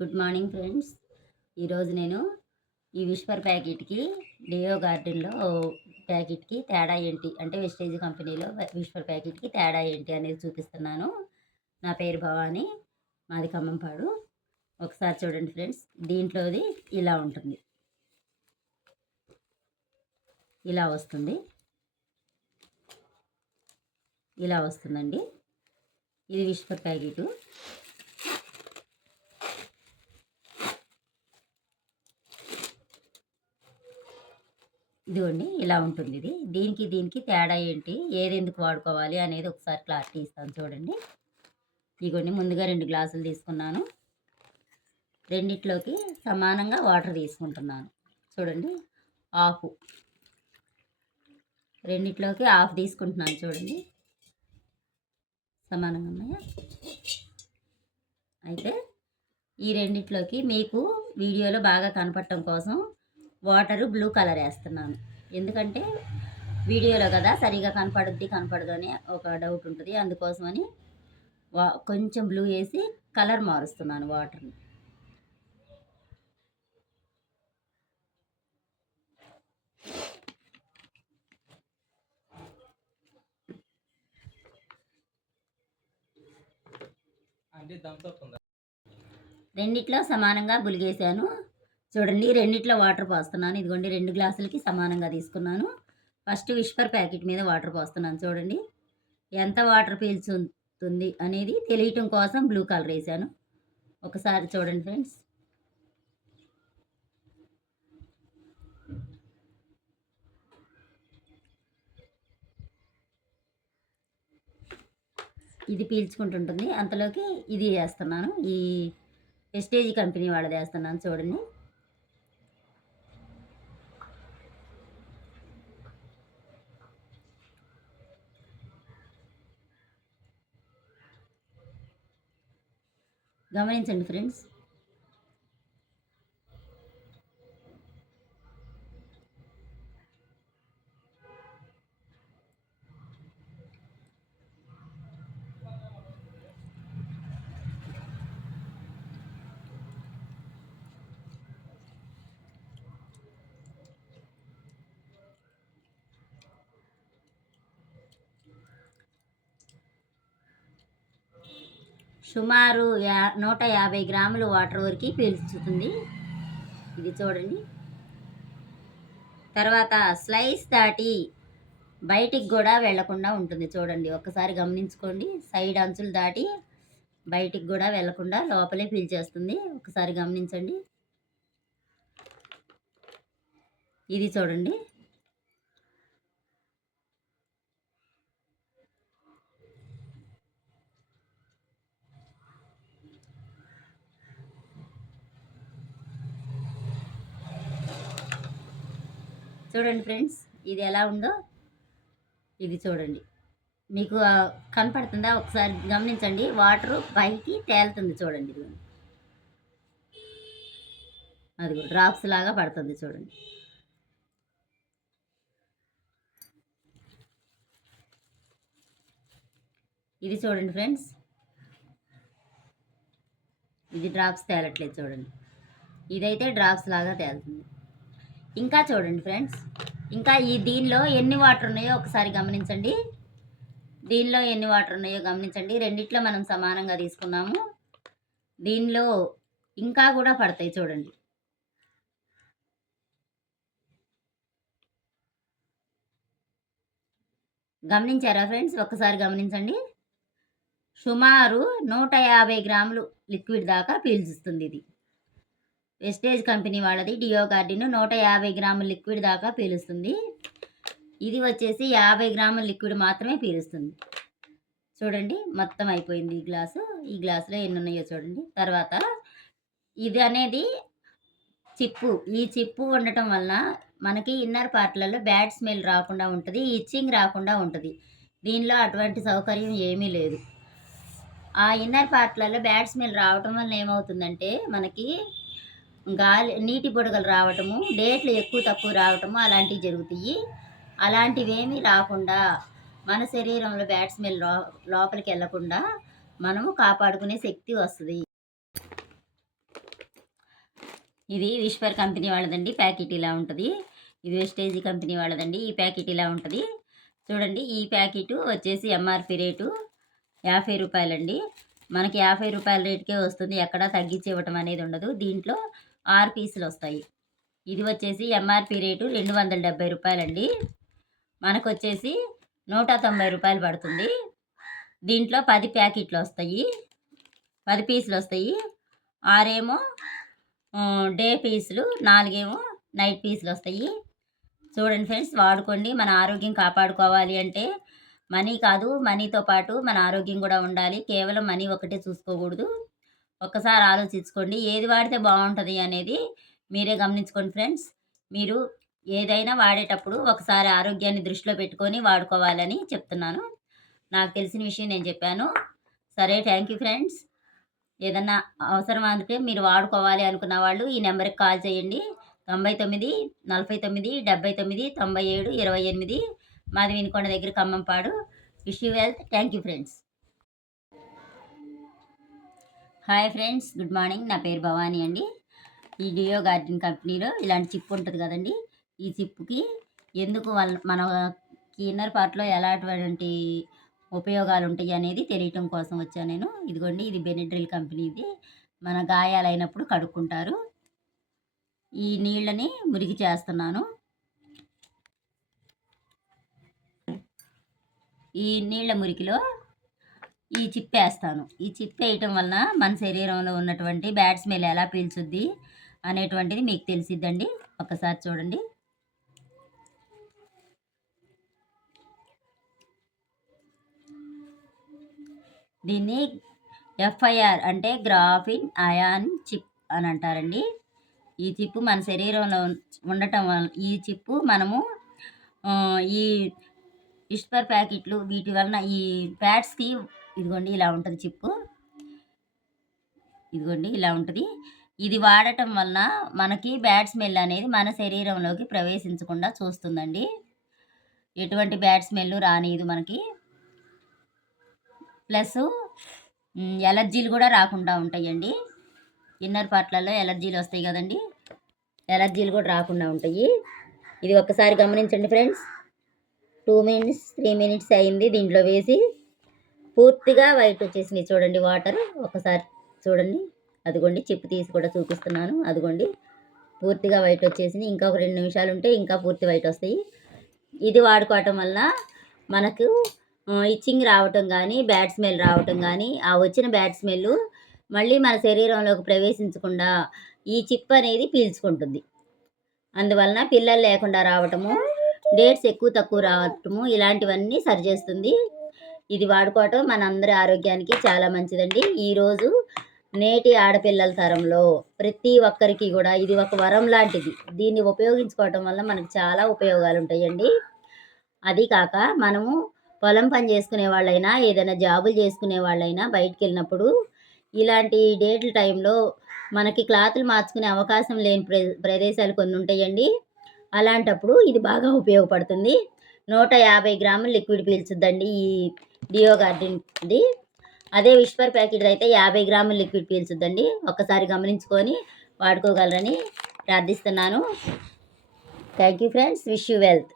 Good morning friends. ఈరోజు నేను ఈ విస్పర్ ప్యాకెట్కి డియో గార్డెన్లో ప్యాకెట్కి తేడా ఏంటి అంటే వెస్టేజ్ కంపెనీలో విస్పర్ ప్యాకెట్కి తేడా ఏంటి అనేది చూపిస్తున్నాను. నా పేరు భవాని, మాది ఖమ్మంపాడు. ఒకసారి చూడండి ఫ్రెండ్స్. దీంట్లోది ఇలా ఉంటుంది, ఇలా వస్తుంది, ఇలా వస్తుందండి. ఇది విస్పర్ ప్యాకెట్. ఇదిగోండి ఇలా ఉంటుంది. దీనికి తేడా ఏంటి, ఏది ఎందుకు వాడుకోవాలి అనేది ఒకసారి క్లారిటీ ఇస్తాను చూడండి. ఇదిగోండి ముందుగా 2 గ్లాసులు తీసుకున్నాను. రెండిట్లోకి సమానంగా వాటర్ తీసుకుంటున్నాను. చూడండి, హాఫ్, రెండిట్లోకి హాఫ్ తీసుకుంటున్నాను. చూడండి సమానంగా ఉన్నాయా? అయితే ఈ రెండిట్లోకి మీకు వీడియోలో బాగా కనపడటం కోసం వాటరు బ్లూ కలర్ వేస్తున్నాను. ఎందుకంటే వీడియోలో కదా సరిగా కనపడదు అని ఒక డౌట్ ఉంటుంది. అందుకోసమని కొంచెం బ్లూ వేసి కలర్ మారుస్తున్నాను వాటర్ని. రెండిట్లో సమానంగా బులిగేసాను. చూడండి, రెండిట్లో వాటర్ పోస్తున్నాను. ఇదిగోండి 2 గ్లాసులకి సమానంగా తీసుకున్నాను. ఫస్ట్ విస్పర్ ప్యాకెట్ మీద వాటర్ పోస్తున్నాను. చూడండి ఎంత వాటర్ పీల్చుతుంది అనేది తెలియటం కోసం బ్లూ కలర్ వేసాను. ఒకసారి చూడండి ఫ్రెండ్స్. ఇది పీల్చుకుంటుంటుంది. అంతలోకి ఇది వేస్తున్నాను, ఈ వెస్టేజ్ కంపెనీ వాళ్ళది వేస్తున్నాను. చూడండి, గమనించండి ఫ్రెండ్స్. సుమారు 150 గ్రాములు వాటర్ వరకు పీల్చుతుంది. ఇది చూడండి. తర్వాత స్లైస్ దాటి బయటికి కూడా వెళ్లకుండా ఉంటుంది. చూడండి ఒక్కసారి గమనించుకోండి. సైడ్ అంచులు దాటి బయటికి కూడా వెళ్లకుండా లోపలే పీల్చేస్తుంది. ఒకసారి గమనించండి. ఇది చూడండి. చూడండి ఫ్రెండ్స్, ఇది ఎలా ఉందో ఇది చూడండి. మీకు కనపడుతుందా? ఒకసారి గమనించండి. వాటరు పైకి తేలుతుంది. చూడండి, ఇది అది డ్రాప్స్ లాగా పడుతుంది. చూడండి, ఇది చూడండి ఫ్రెండ్స్. ఇది డ్రాప్స్ తేలట్లేదు. చూడండి, ఇదైతే డ్రాప్స్ లాగా తేలుతుంది. ఇంకా చూడండి ఫ్రెండ్స్, ఇంకా దీనిలో ఎన్ని వాటర్ ఉన్నాయో ఒకసారి గమనించండి. దీనిలో ఎన్ని వాటర్ ఉన్నాయో గమనించండి. రెండిట్లో మనం సమానంగా తీసుకున్నాము. దీనిలో ఇంకా కూడా పడతాయి. చూడండి, గమనించారా ఫ్రెండ్స్? ఒక్కసారి గమనించండి. సుమారు 150 గ్రాములు లిక్విడ్ దాకా పీల్చుస్తుంది. ఇది వెస్టేజ్ కంపెనీ వాళ్ళది డియో గార్డెన్. 150 గ్రాముల లిక్విడ్ దాకా పీలుస్తుంది. ఇది వచ్చేసి 50 గ్రాముల లిక్విడ్ మాత్రమే పీలుస్తుంది. చూడండి, మొత్తం అయిపోయింది ఈ గ్లాసు. ఈ గ్లాసులో ఎన్ని ఉన్నాయో చూడండి. తర్వాత ఇది అనేది చిప్పు. ఈ చిప్పు ఉండటం వలన మనకి ఇన్నర్ పార్ట్లలో బ్యాడ్ స్మెల్ రాకుండా ఉంటుంది, ఇచ్చింగ్ రాకుండా ఉంటుంది. దీనిలో అటువంటి సౌకర్యం ఏమీ లేదు. ఆ ఇన్నర్ పార్ట్లలో బ్యాడ్ స్మెల్ రావటం వల్ల ఏమవుతుందంటే మనకి గాలి, నీటి బుడగలు రావటము, డేట్లు ఎక్కువ తక్కువ రావటము అలాంటివి జరుగుతాయి. అలాంటివి ఏమీ రాకుండా మన శరీరంలో బ్యాడ్ స్మెల్ లోపలికి వెళ్ళకుండా మనము కాపాడుకునే శక్తి వస్తుంది. ఇది విస్పర్ కంపెనీ వాళ్ళదండి. ప్యాకెట్ ఇలా ఉంటుంది. ఇది వెస్టేజ్ కంపెనీ వాళ్ళదండి. ఈ ప్యాకెట్ ఇలా ఉంటుంది. చూడండి, ఈ ప్యాకెట్ వచ్చేసి ఎంఆర్పి రేటు రూ. 50 మనకి రూ. 50 రేటుకే వస్తుంది. ఎక్కడా తగ్గించి ఇవ్వటం అనేది ఉండదు. దీంట్లో 6 పీసులు వస్తాయి. ఇది వచ్చేసి ఎంఆర్పి రేటు రూ. 270 మనకు వచ్చేసి రూ. 190 పడుతుంది. దీంట్లో 10 ప్యాకెట్లు వస్తాయి. 10 పీసులు వస్తాయి. 6 ఏమో డే పీసులు, 4 ఏమో నైట్ పీసులు వస్తాయి. చూడండి ఫ్రెండ్స్, వాడుకోండి. మన ఆరోగ్యం కాపాడుకోవాలి అంటే మనీ కాదు, మనీతో పాటు మన ఆరోగ్యం కూడా ఉండాలి. కేవలం మనీ ఒకటే చూసుకోకూడదు. ఒక్కసారి ఆలోచించుకోండి, ఏది వాడితే బాగుంటుంది అనేది మీరే గమనించుకోండి ఫ్రెండ్స్. మీరు ఏదైనా వాడేటప్పుడు ఒకసారి ఆరోగ్యాన్ని దృష్టిలో పెట్టుకొని వాడుకోవాలని చెప్తున్నాను. నాకు తెలిసిన విషయం నేను చెప్పాను. సరే, థ్యాంక్ యూ ఫ్రెండ్స్. ఏదన్నా అవసరం అంటే మీరు వాడుకోవాలి అనుకున్న వాళ్ళు ఈ నెంబర్కి కాల్ చేయండి. 99 49 79 97 28. మాది వినుకొండ దగ్గర, Khammampadu. Wish you wealth. Thank you friends. Hi friends, good morning. నా పేరు భవానీ అండి. ఈ డియో గార్డెన్ కంపెనీలో ఇలాంటి చిప్ ఉంటుంది కదండి. ఈ చిప్కి ఎందుకు మనకి ఇన్నర్ పార్ట్లో ఎలాంటి ఉపయోగాలు ఉంటాయి అనేది తెలియటం కోసం వచ్చాను నేను. ఇదిగోండి, ఇది బెనిడ్రిల్ కంపెనీది. మన గాయాలైనప్పుడు కడుక్కుంటారు. ఈ నీళ్ళని మురికి చేస్తున్నాను. ఈ నీళ్ళ మురికిలో ఈ చిప్ వేస్తాను. ఈ చిప్ వేయటం వలన మన శరీరంలో ఉన్నటువంటి బ్యాడ్ స్మెల్ ఎలా పీల్చుద్ది అనేటువంటిది మీకు తెలిసిద్దండి. ఒక్కసారి చూడండి. దీన్ని ఎఫ్ఐఆర్ అంటే గ్రాఫిన్ అయాన్ చిప్ అని అంటారండి. ఈ చిప్పు మన శరీరంలో ఉండటం వల్ల, ఈ చిప్పు మనము ఈ విస్పర్ ప్యాకెట్లు వీటి వలన ఈ ప్యాడ్స్కి ఇదిగోండి ఇలా ఉంటుంది చిప్పు. ఇదిగోండి ఇలా ఉంటుంది. ఇది వాడటం వలన మనకి బ్యాడ్ స్మెల్ అనేది మన శరీరంలోకి ప్రవేశించకుండా చూస్తుందండి. ఎటువంటి బ్యాడ్ స్మెల్ రానిది మనకి. ప్లస్ ఎలర్జీలు కూడా రాకుండా ఉంటాయండి. ఇన్నర్ పార్ట్లలో ఎలర్జీలు వస్తాయి కదండి, ఎలర్జీలు కూడా రాకుండా ఉంటాయి. ఇది ఒక్కసారి గమనించండి ఫ్రెండ్స్. 2 మినిట్స్ 3 మినిట్స్ అయింది. దీంట్లో వేసి పూర్తిగా వైట్ వచ్చేసింది. చూడండి వాటర్. ఒకసారి చూడండి. అదిగోండి, చిప్పు తీసి కూడా చూపిస్తున్నాను. అదిగోండి, పూర్తిగా వైట్ వచ్చేసింది. ఇంకా ఒక 2 నిమిషాలు ఉంటే ఇంకా పూర్తి వైట్ వస్తాయి. ఇది వాడుకోవటం వల్ల మనకు ఇచ్చింగ్ రావటం కానీ, బ్యాడ్ స్మెల్ రావటం కానీ, ఆ వచ్చిన బ్యాడ్ స్మెల్ మళ్ళీ మన శరీరంలోకి ప్రవేశించకుండా ఈ చిప్ అనేది పీల్చుకుంటుంది. అందువలన పిల్లలు లేకుండా రావటము, డేట్స్ ఎక్కువ తక్కువ రావటము, ఇలాంటివన్నీ సరిచేస్తుంది. ఇది వాడుకోవటం మనందరి ఆరోగ్యానికి చాలా మంచిదండి. ఈరోజు నేటి ఆడపిల్లల తరంలో ప్రతి ఒక్కరికి కూడా ఇది ఒక వరం లాంటిది. దీన్ని ఉపయోగించుకోవటం వల్ల మనకు చాలా ఉపయోగాలు ఉంటాయండి. అది కాక మనము పొలం పని చేసుకునే వాళ్ళైనా, ఏదైనా జాబులు చేసుకునే వాళ్ళైనా బయటికి వెళ్ళినప్పుడు ఇలాంటి డేట్ల టైంలో మనకి క్లాతులు మార్చుకునే అవకాశం లేని ప్రదేశాలు కొన్ని ఉంటాయండి. అలాంటప్పుడు ఇది బాగా ఉపయోగపడుతుంది. 150 గ్రాముల లిక్విడ్ పీల్చుద్దండి ఈ డియో గార్డెన్ది. అదే విస్పర్ ప్యాకెట్ అయితే 50 గ్రాముల లిక్విడ్ పీల్చుద్దండి. ఒక్కసారి గమనించుకొని వాడుకోగలరని ప్రార్థిస్తున్నాను. Thank you friends. Wish you wealth.